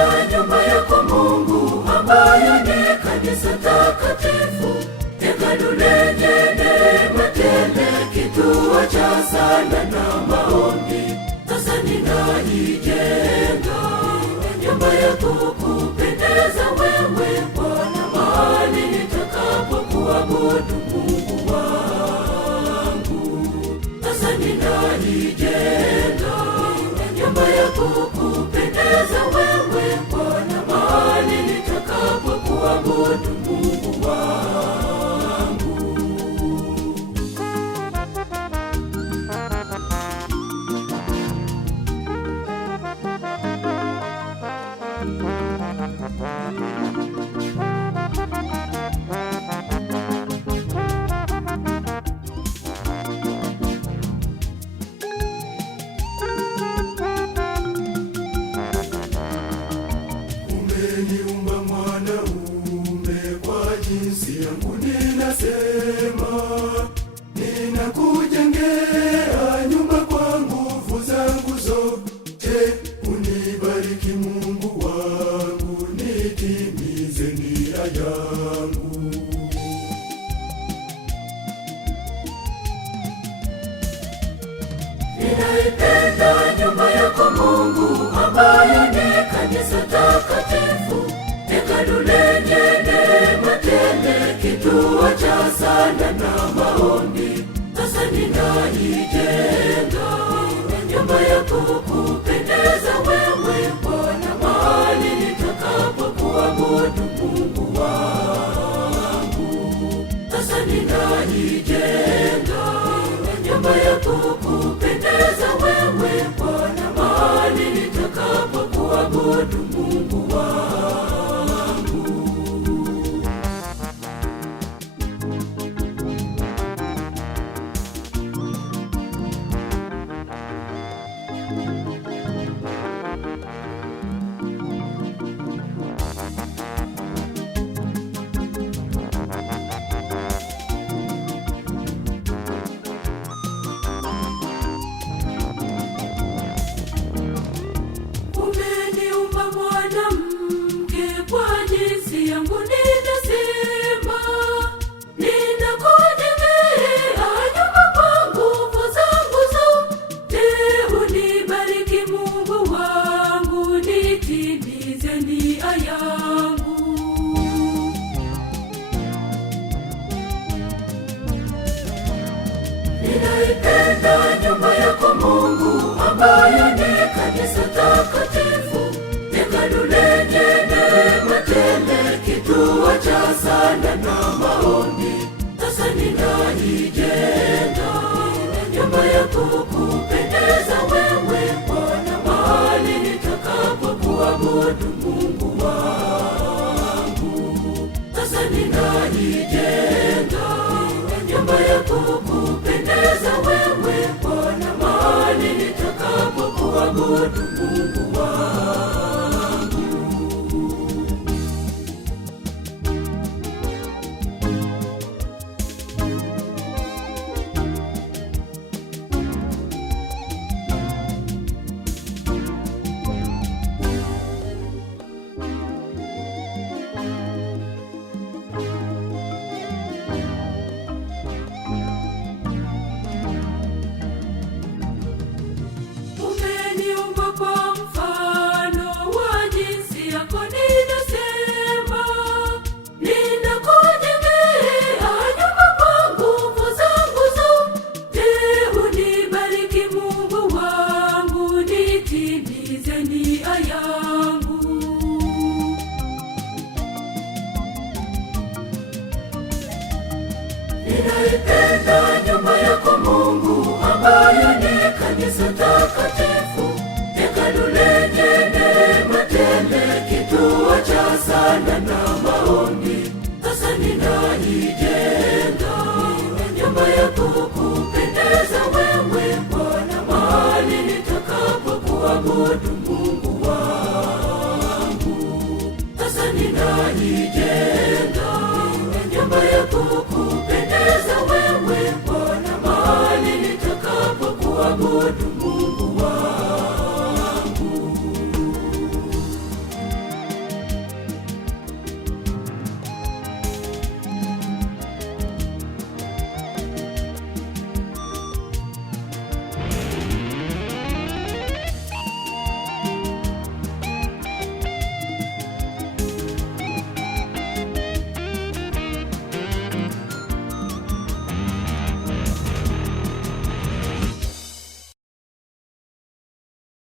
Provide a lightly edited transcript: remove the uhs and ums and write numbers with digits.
Ninaipenda nyumba yako Mungu, ambayo ni kanisa takatifu, hekalu lenye neema tele, kituo cha sala na maombi. Sasa ninaijenga nyumba yako kupendeza wewe Bwana, mahali nitakapokuabudu Mungu wangu. Sasa ninaijenga nyumba yako kupendeza wewe Bwana, mahali nitakapokuabudu Mungu wangu. Umeniumba mwanaume kwa jinsi yangu, ninasema ninakujengea nyumba kwa nguvu zangu zote. Unibariki Mungu wangu, nitimize nia yangu. Ninaipenda nyumba yako Mungu, ambayo ni kanisa takatifu, hekalu lenye neema tele, kituo cha sala na maombi. Sasa ninaijenga nyumba yako kupendeza wewe Bwana, mahali nitakapokuabudu Mungu wangu. Sasa ninaijenga nyumba yako kupendeza wewe Bwana, mahali nitakapokuabudu Mungu wangu. Umeniumba mwanamke kwa jinsi yangu, ninasema ninakujengea nyumba kwa nguvu zangu zote. Unibariki Mungu wangu, nitimize nia yangu. Ninaipenda nyumba yako Mungu, ambayo ni kanisa takatifu, hekalu lenye neema tele, kituo cha sala na maombi. Sasa ninaijenga nyumba yako kupendeza wewe Bwana, mahali nitakapokuabudu Mungu wangu. Sasa ninaijenga nyumba yako kupendeza wewe Bwana, mahali nitakapokuabudu Mungu wangu. Umeniumba kwa mfano wa jinsi yako, ninasema ninakujengea nyumba kwa nguvu zangu zote. Unibariki Mungu wangu, nitimize nia yangu. Ninaipenda nyumba yako Mungu, ambayo ni kanisa takatifu, hekalu lenye neema tele, kituo cha sala na